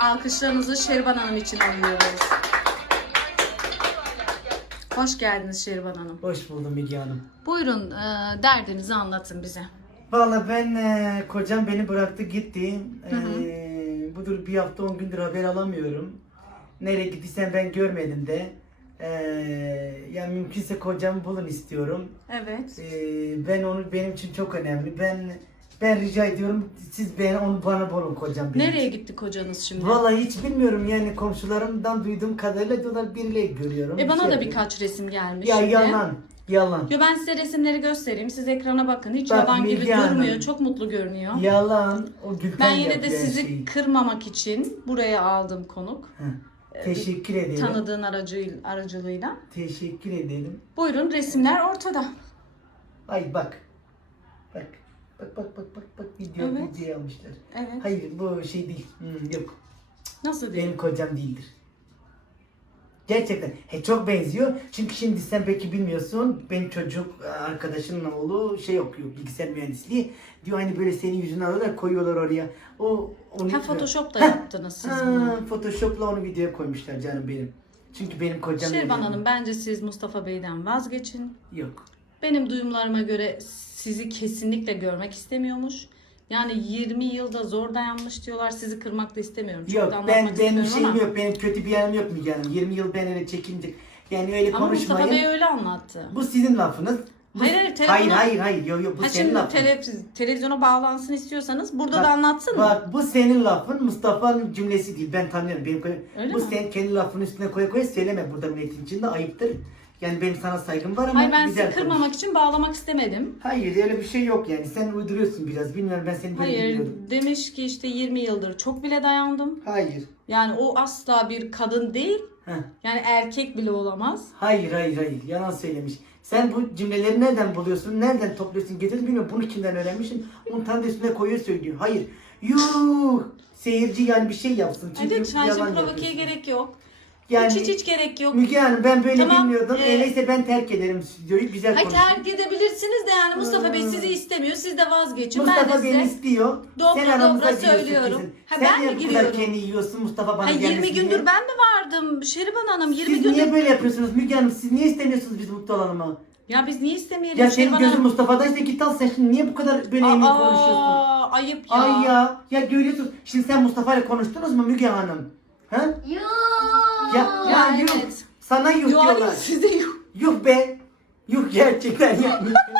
Alkışlarınızı Şerivan Hanım için alıyoruz. Hoş geldiniz Şerivan Hanım. Hoş buldum Müge Hanım. Buyurun e, derdinizi anlatın bize. Valla ben e, kocam beni bıraktı gitti. E, budur bir hafta on gündür haber alamıyorum. Nereye gittiysen ben görmedim de. E, yani mümkünse kocamı bulun istiyorum. Evet. E, ben onu benim için çok önemli. Ben ben rica ediyorum siz ben onu bana bulun kocam benim. Nereye gitti kocanız şimdi? Vallahi hiç bilmiyorum yani komşularımdan duyduğum kadarıyla diyorlar biriyle görüyorum. E bana Şey da yapıyorum. birkaç resim gelmiş. Ya şimdi. yalan. Yalan. Yo ben size resimleri göstereyim. Siz ekrana bakın. Hiç Bak, yalan gibi Hanım. durmuyor. Çok mutlu görünüyor. Yalan. O Gülten Ben yine de sizi şeyi. kırmamak için buraya aldım konuk. Heh, Teşekkür ederim. Tanıdığın aracı, aracılığıyla. Teşekkür ederim. Buyurun resimler ortada. Ay bak. Bak. Bak bak bak bak bak video Evet. video almışlar. Evet. Hayır bu şey değil. Hmm, yok. Nasıl değil? Benim kocam değildir. Gerçekten. He çok benziyor. Çünkü şimdi sen belki bilmiyorsun. Benim çocuk arkadaşımın oğlu şey okuyor. Bilgisayar mühendisliği. Diyor hani böyle senin yüzünü alıyorlar koyuyorlar oraya. O onu Ha Photoshop'ta Heh. yaptınız siz bunu. Ha, Photoshop'la onu videoya koymuşlar canım benim. Çünkü benim kocam evlendi. Hanım bence siz Mustafa Bey'den vazgeçin. Yok. Benim duyumlarıma göre sizi kesinlikle görmek istemiyormuş. Yani 20 yılda zor dayanmış diyorlar. Sizi kırmak da istemiyorum. Çok da Yok anlatmak ben benim istemiyorum şeyim ama. yok. Benim kötü bir yanım yok Müge Hanım. 20 yıl ben öyle çekince. Yani öyle Ama Mustafa konuşmayın. Bey öyle anlattı. Bu sizin lafınız. Bu- Hayır, hayır, telefona- hayır hayır hayır yok yok bu Ha senin şimdi lafın. tele- televizyona bağlansın istiyorsanız burada Bak, da anlatsın mı? Bak bu senin lafın Mustafa'nın cümlesi değil. Ben tanıyorum. Benim koy- Öyle bu mi? sen kendi lafının üstüne koya koya söyleme burada milletin içinde ayıptır. Yani benim sana saygım var ama Hayır ben güzel sizi konuş. kırmamak için bağlamak istemedim. Hayır öyle bir şey yok yani. Sen uyduruyorsun biraz. Bilmiyorum ben seni böyle Hayır biliyordum. demiş ki işte 20 yıldır çok bile dayandım. Hayır. Yani o asla bir kadın değil. Heh. Yani erkek bile olamaz. Hayır hayır hayır yalan söylemiş. Sen bu cümleleri nereden buluyorsun? Nereden topluyorsun? Getirdin bilmiyorum. Bunu kimden öğrenmişsin? Onu da üstüne koyuyor söylüyor. Hayır. Yuh! Seyirci yani bir şey yapsın. Hadi Çünkü lütfen yalan şimdi provokeye yapıyorsun. gerek yok. Yani hiç hiç gerek yok. Müge Hanım ben böyle Tamam, bilmiyordum. ee, Ee, neyse ben terk ederim stüdyoyu. Güzel Hayır konuşun. terk edebilirsiniz de yani Mustafa Bey Hmm. sizi istemiyor. Siz de vazgeçin. ben Mustafa de beni size... istiyor. Dobra Sen dobra aramıza giriyorsun söylüyorum. Ha, Sen ben niye mi giriyorum? kendi yiyorsun Mustafa bana Ha, 20 gelmesin gündür diye? ben mi vardım Şerivan Hanım? 20 Siz gündür. niye böyle yapıyorsunuz Müge Hanım? Siz niye istemiyorsunuz biz mutlu olalım Ya biz niye istemeyelim Ya senin gözün Hanım? Mustafa'daysa git al sen şimdi niye bu kadar böyle emin konuşuyorsun? Aa, ayıp ya. Ay ya. Ya görüyorsun. Şimdi sen Mustafa ile konuştunuz mu Müge Hanım? Ha? Ya, Ya, yuh. Sana yuh Yo, diyorlar. size yok. Yuh be. Yuh gerçekten ya.